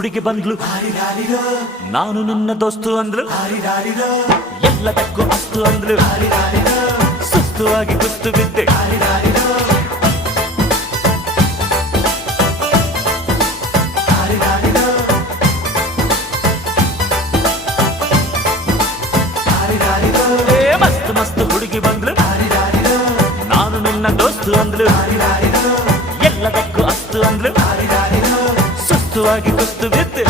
ಹುಡುಗಿ ಬಂದ್ಲು, ನಾನು ನಿನ್ನ ದೋಸ್ತು ಅಂದ್ಲು, ಎಲ್ಲದಕ್ಕೂ ಅಸ್ತು ಅಂದ್ಲು, ಸುಸ್ತುವಾಗಿ ಕುಸ್ತು ಬಿದ್ದೆ. ಮಸ್ತ್ ಮಸ್ತ್ ಹುಡುಗಿ ಬಂದ್ಲು, ನಾನು ನಿನ್ನ ದೋಸ್ತು ಅಂದ್ಲು, ಎಲ್ಲದಕ್ಕೂ ಅಸ್ತು ಅಂದ್ಲು, ಸುಸ್ತುವಾಗಿ ಕುಸ್ತು ಬಿದ್ದೆ.